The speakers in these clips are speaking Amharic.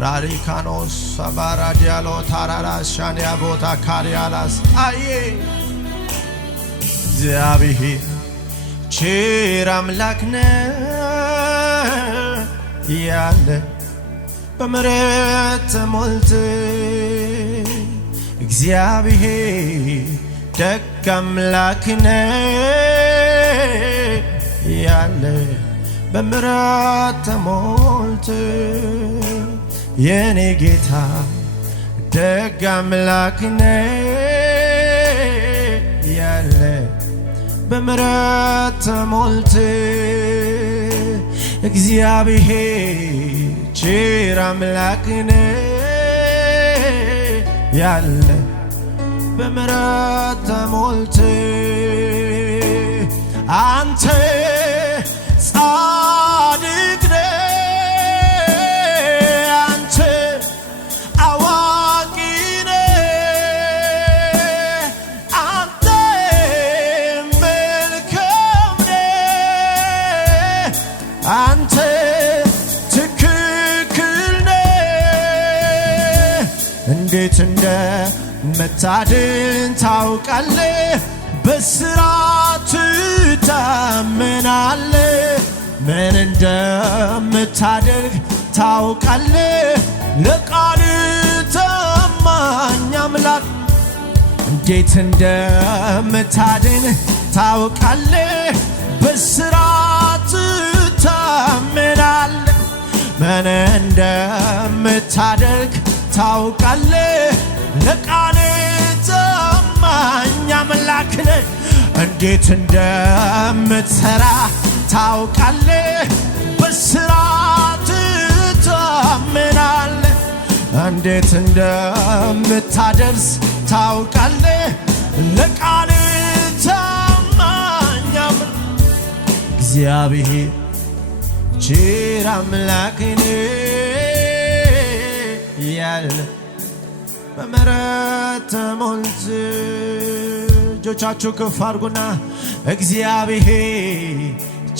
ራሪካኖስ ሰባራዲያሎ ታራራስ ሻንያ ቦታ ካሪያላስ አዬ እግዚአብሔር ቸር አምላክ ነው ያለ በምሕረት ተሞልተ እግዚአብሔር ደግ አምላክ ነው ያለ በምሕረት ተሞልተ የኔ ጌታ ደግ አምላክ ነው ያለ በምሕረት ተሞልተ እግዚአብሔር ቸር አምላክ ነው ያለ በምሕረት ተሞልተ አንተ ጻድቅ ነህ አንተ አዋቂ ነህ አንተ መልካም ነህ አንተ ትክክል ነህ እንዴት እንደምታድን ታውቃለህ በስራት ትታመናለህ ምን እንደምታደርግ ታውቃለህ ለቃል ታማኝ አምላክ እንዴት እንደምታድን ታውቃለህ በስራት ትታመናለህ ምን እንደምታደርግ ታውቃለህ ለቃል ታማኝ አምላክ ነህ እንዴት እንደምትሰራ ታውቃለህ በስራት ትታመናለህ እንዴት እንደምታደርስ ታውቃለህ ለቃል ታማኝ አምላክ እግዚአብሔር ቸር አምላክ ነው ያለ በምሕረት ተሞልተ እጆቻችሁ ከፍ አድርጉና እግዚአብሔር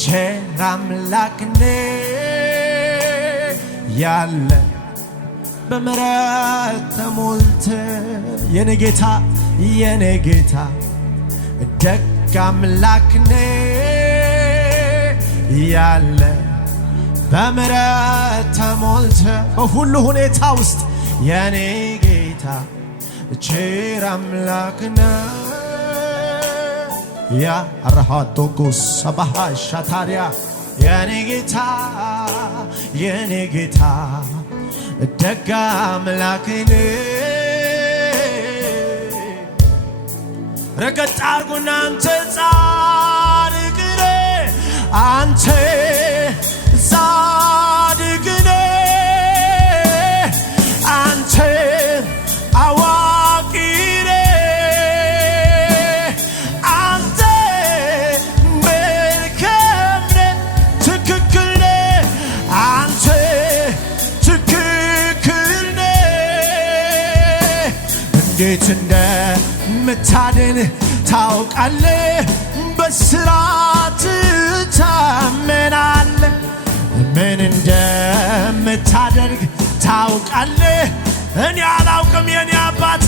ቸር አምላክ ነው ያለ በምሕረት ተሞልተ የኔ ጌታ ደግ አምላክ ነው ያለ በምሕረት ተሞልተ በሁሉ ሁኔታ ውስጥ የኔ ጌታ ቸር አምላክ ነው ያ አራሃቶኩስ ሰባሃ ሻታሪያ የኔ ጌታ ደግ አምላክ ነው ረገጥ አርጉና አንተ ጻድቅ ነህ አንተ ጻድቅ ነህ አንተ አዋቂ ነህ አንተ መልካም ነህ ትክክል ነህ አንተ ትክክል ነህ እንዴት እንደምታድን ታውቃለህ በስራት ትታመናለህ ምን እንደምታደርግ ታውቃለህ እኔ አላውቅም የኔ አባት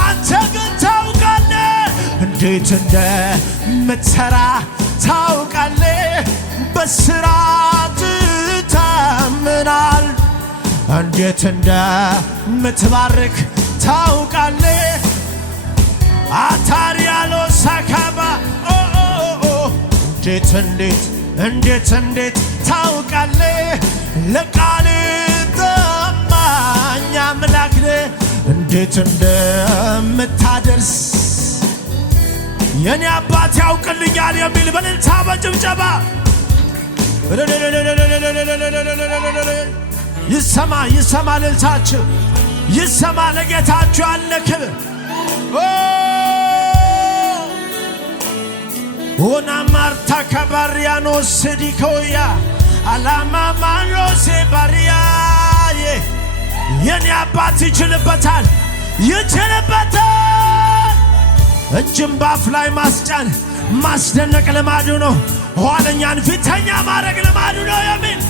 አንተ ግን ታውቃለህ እንዴት እንደምትሰራ ታውቃለህ በስራት ትታመናለህ እንዴት እንደምትባርክ ታውቃለህ አታሪያሎ ሳካባ እንዴት ታውቃለህ ለቃል ታማኝ አምላክ ነህ እንዴት እንደምታደርስ የኔ አባት ያውቅልኛል የሚል በእልልታ በጭብጨባ ይሰማ እልልታችሁ ይሰማ ለጌታችሁ ያለ ክብር ሆና ማርታ ከባሪያኖስ ዲኮያ አላማ ማኖሴ ባሪያዬ የኔ አባት ይችልበታል እጅም ባፍ ላይ ማስጫን ማስደነቅ ልማዱ ነው ኋለኛን ፊተኛ ማድረግ ልማዱ ነው የሚል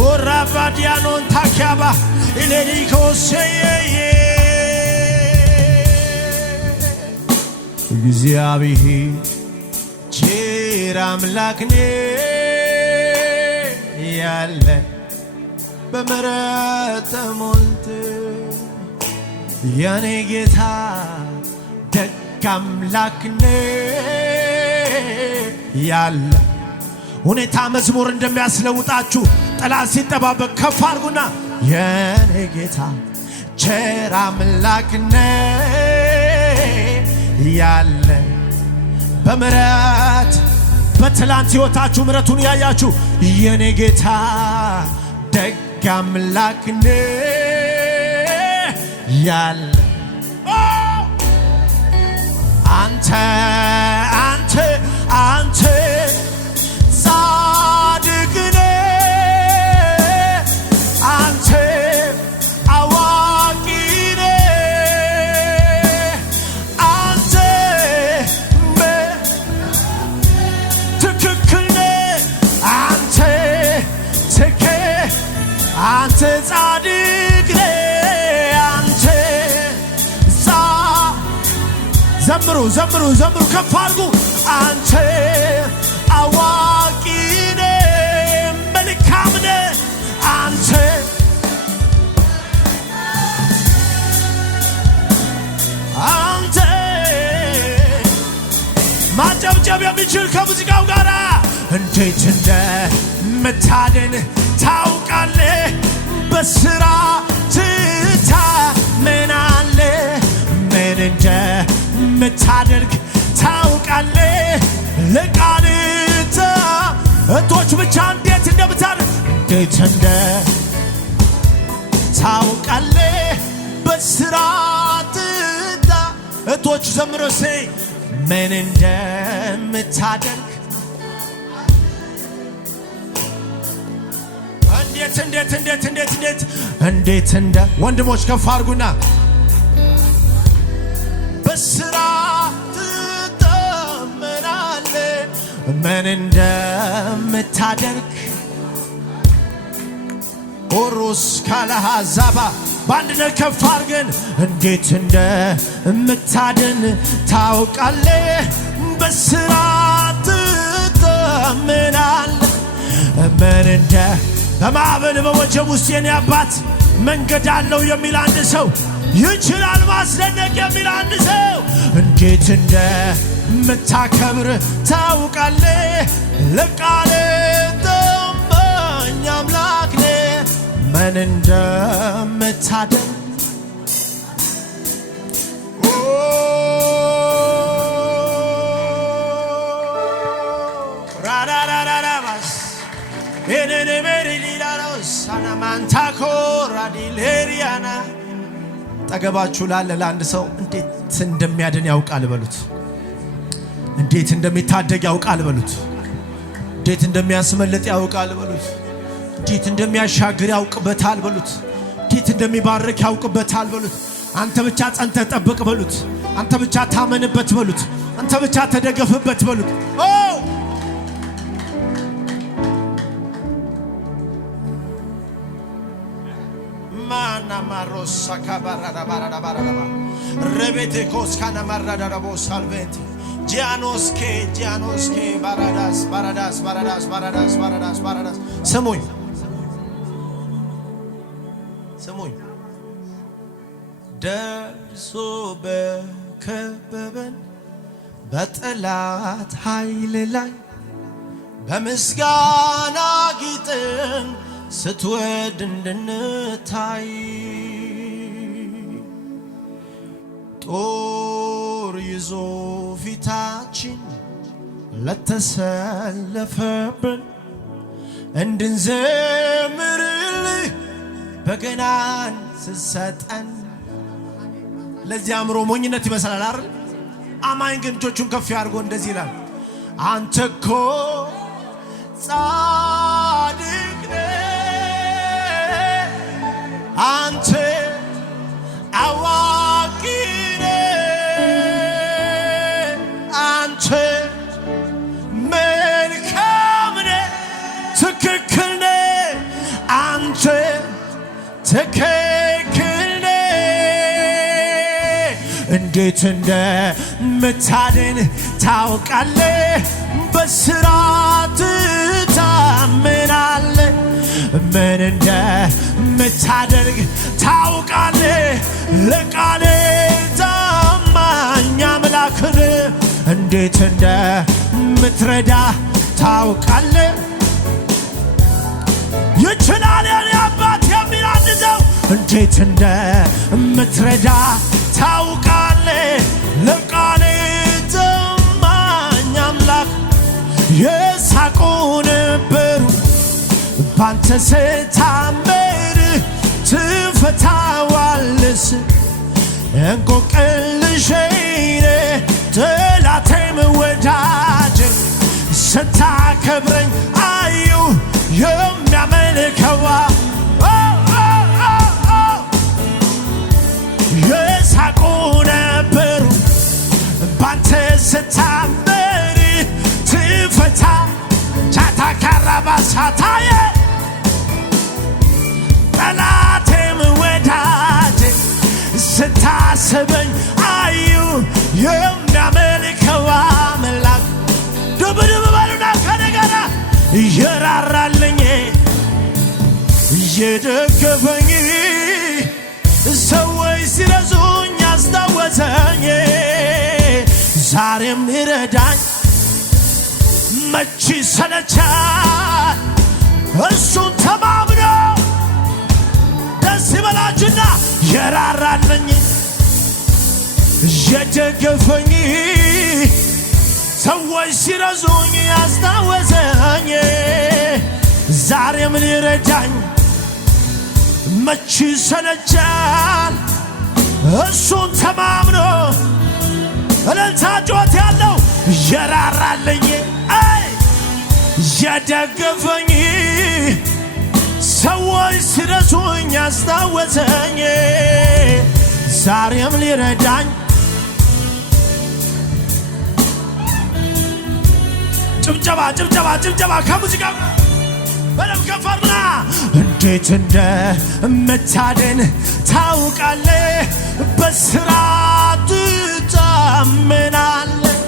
ኦራ ባዲያኖን ታኪያባ ኢሌሪኮሴዬ እግዚአብሔር ቸር አምላክ ነው ያለ በምሕረት ተሞልተ የኔ ጌታ ደግ አምላክ ነው ያለ ሁኔታ መዝሙር እንደሚያስለውጣችሁ ጠላት ሲጠባበቅ ከፍ አድርጉና የኔ ጌታ ቸር አምላክ ነው ያለ በምሕረት በትላንት ሕይወታችሁ ምሕረቱን ያያችሁ የኔ ጌታ ደግ አምላክ ነው ያለ አንተ ጻድቅ ነህ አንተ አዋቂ ነህ አንተ ትክክል ነህ አንተ ጻድቅ ነህ አንተ ዘምሩ ከፍ አድርጉ አንተ አዋቂ ነህ መልካም ነህ አንተ ማጨብጨብ የሚችል ከሙዚቃው ጋር እንዴት እንደምታድን ታውቃለህ በስራ ትታመናለህ ምን እንደምታደርግ ታውቃለህ ለቃልህ እቶች ብቻ እንዴት እንደምታደርግ ታውቃለህ በስራ እቶች ዘምሮ ምን እንደምታደርግ እንዴት እንደ ወንድሞች ከፍ አድርጉና በስራ ትታመናለህ ምን እንደምታደርግ ኦሮስ ካላሃዛባ ባንድነት ከፍ አድርገን እንዴት እንደምታድን ታውቃለህ በስራ ትታመናለህ ምን እንደ በማዕበል በወጀብ ውስጥ የኔ አባት መንገድ አለው የሚል አንድ ሰው ይችላል ማስደነቅ የሚል አንድ ሰው እንዴት እንደምታከብር ታውቃለህ ለቃልህ ታማኝ አምላክ ነህ ምን እንደምታደርግ ጠገባችሁ ላለ ለአንድ ሰው እንዴት እንደሚያድን ያውቃል በሉት። እንዴት እንደሚታደግ ያውቃል በሉት። እንዴት እንደሚያስመልጥ ያውቃል በሉት። እንዴት እንደሚያሻግር ያውቅበታል በሉት። እንዴት እንደሚባርክ ያውቅበታል በሉት። አንተ ብቻ ጸንተህ ጠብቅ በሉት። አንተ ብቻ ታመንበት በሉት። አንተ ብቻ ተደገፍበት በሉት። ማና ማሮስ ሳካባራዳ ባራዳ ባራዳ ረቤቴ ኮስካና ማራዳ ዳቦ ሳልቬንት ጂያኖስኬ ባራዳስ ስሙኝ ደርሶ በከበበን በጠላት ኃይል ላይ በምስጋና ጌጥን ስትወድ እንድንታይ ጦር ይዞ ፊታችን ለተሰለፈብን እንድንዘምርልህ በገናን ስትሰጠን። ለዚህ አእምሮ ሞኝነት ይመስላል አይደል? አማኝ ግን እጆቹን ከፍ ያድርጎ እንደዚህ ይላል፣ አንተ እኮ ጻድቅ ነህ፣ አንተ አዋቂ ነህ፣ አንተ መልካም ነህ፣ ትክክል ነህ፣ አንተ አንተ ትክክል እንዴት እንደምታድን ታውቃለህ በስራት ታምናለህ ምን እንደምታደርግ ታውቃለህ ለቃሌ ታማኝ አምላክ ነህ እንዴት እንደምትረዳ ታውቃለህ ይችላል የኔ አባት የሚል አንድ ሰው እንዴት እንደምትረዳ ታውቃለህ ለቃሌ ታማኝ አምላክ የሳቁ ነበሩ ባንተ ስታምር ትፈታዋለህ እንቆቅልሼን ጠላቴም ወዳጄ ስታከብረኝ አዩ የሚያመልከዋ የሳቁ ነበሩ ባንተ ስታምር ትፈታ ቻታካራባሳታዬ ጠላቴም ወዳጄ ስታስበኝ አዩ የሚያመልከው አምላክ ድብድብ በሉና ከነገራ እየራራልኝ እየደገፈኝ ሰዎች ሲረሱኝ አስታወሰኝ ዛሬም ይረዳኝ መች ሰለቻል እሱን ተማምኖ ደስ ይበላችሁና የራራልኝ የደገፈኝ ሰዎች ሲረሱኝ አስታወሰኝ ዛሬም ሊረዳኝ መች ሰለቻል እሱን ተማምኖ እልልታ ጮት ያለው የራራልኝ የደገፈኝ ሰዎች ሲረሱኝ አስታወሰኝ ዛሬም ሊረዳኝ ጭብጨባ ጭብጨባ ጭብጨባ ከሙዚቃ በለም ከፈርና እንዴት እንደምታድን ታውቃለህ በስራት ታምናለህ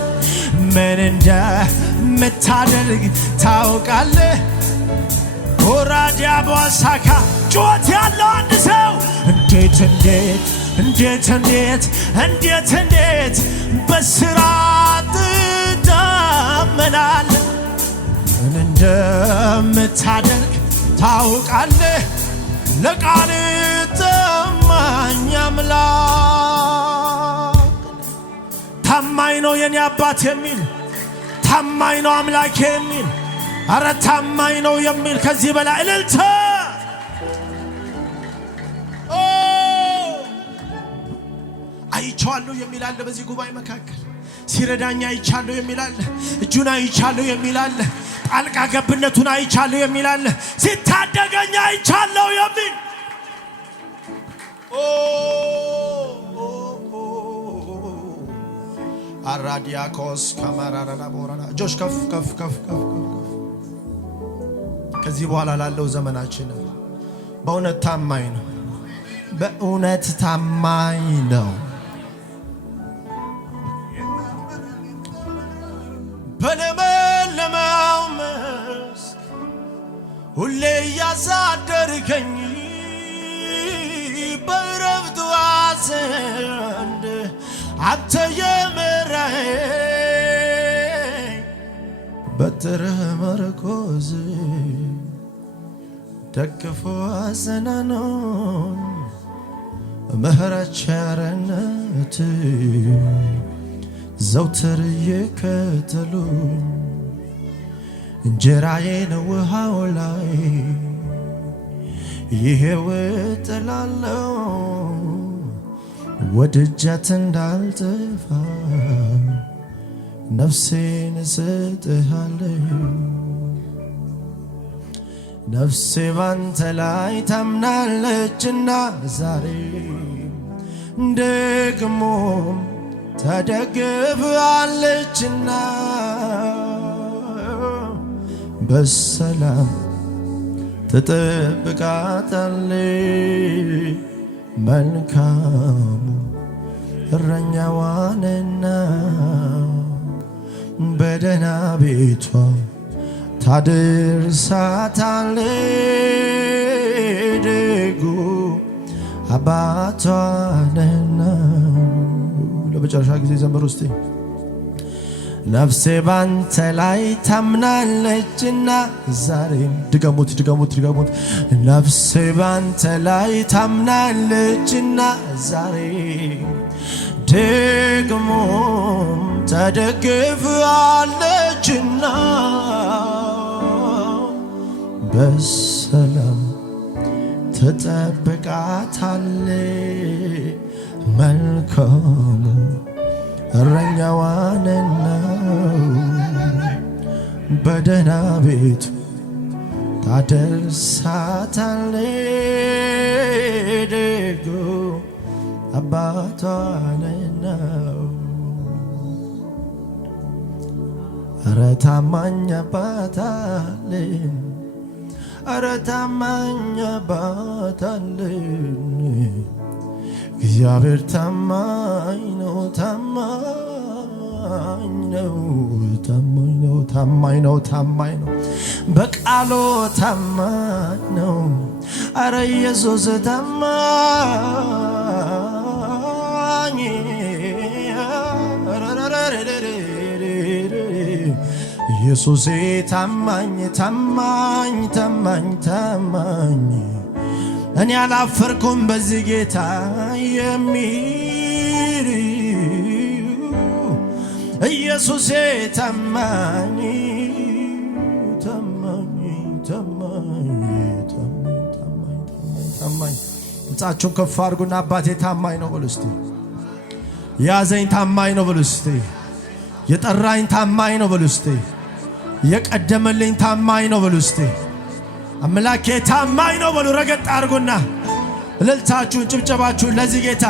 ምን እንደምታደርግ ታውቃለህ ወራዲያ በዋሳካ ጩኸት ያለው አንድ ሰው እንዴት እንዴት እንዴት እንዴት እንዴት እንዴት በስራት ታምናለህ ምን እንደምታደርግ ታውቃለህ ለቃል ታማኝ አምላክ ታማኝ ነው የኔ አባት የሚል ታማኝ ነው አምላክ የሚል አረ ታማኝ ነው የሚል ከዚህ በላይ እልልታ አይቻለሁ የሚል አለ በዚህ ጉባኤ መካከል ሲረዳኛ አይቻለሁ የሚል አለ እጁን አይቻለሁ የሚል አለ ጣልቃ ገብነቱን አይቻለሁ የሚል አለ ሲታደገኛ አይቻለሁ የሚል አራዲያኮስ ካማራራና ቦራና ጆሽ ከፍ ከፍ ከፍ ከፍ ከዚህ በኋላ ላለው ዘመናችን በእውነት ታማኝ ነው በእውነት ታማኝ ነው በለመለመው መስክ ሁሌ ያሳደርከኝ በረፍት ዘንድ አንተ የመራኸኝ በትርህ መርኮዝ ደግፎ አጽናኖኝ ምሕረት ቸርነት ዘውትር ይከተሉኝ እንጀራዬን ውሃው ላይ ይሄው እጥላለሁ ወድጃት እንዳልጠፋ ነፍሴን እሰጥሃለሁ ነፍሴ ባንተ ላይ ታምናለችና ዛሬ ደግሞ ተደግፋለችና በሰላም ትጠብቃታለህ መልካሙ እረኛዋንና በደህና ቤቷ ታደርሳታለህ ደጉ አባቷንና። ለመጨረሻ ጊዜ ዘምር ውስጥ ነፍሴ ባንተ ላይ ታምናለችና ዛሬም ድገሙት ድገሙት ድገሙት። ነፍሴ ባንተ ላይ ታምናለችና ዛሬም ደግሞም ተደግፋለችና በሰላም ትጠብቃታለህ መልካሙ እረኛዋንና በደህና ቤቱ ታደርሳታለህ ደጉ አባቷንና። ኧረ ታማኝ አባት አለን፣ ኧረ ታማኝ አባት አለን። እግዚአብሔር ታማኝ ነው፣ ታማኝ ነው፣ ታማኝ ነው፣ ታማኝ ነው፣ ታማኝ ነው። በቃሉ ታማኝ ነው። ኧረ ኢየሱስ ታማኝ፣ ኢየሱሴ ታማኝ ታማኝ ታማኝ ታማኝ። እኔ አላፈርኩም በዚህ ጌታ የሚል ኢየሱሴ ታማኝ ታማኝ ታማኝ ታማኝ ታማኝ። ድምፃችሁን ከፍ አድርጉና አባቴ ታማኝ ነው በሉ እስቲ። ያዘኝ ታማኝ ነው በሉ እስቲ። የጠራኝ ታማኝ ነው በሉ እስቲ። የቀደመልኝ ታማኝ ነው በሉ እስቲ። አምላኬ ታማኝ ነው በሉ። ረገጥ አድርጉና እልልታችሁን ጭብጨባችሁን ለዚህ ጌታ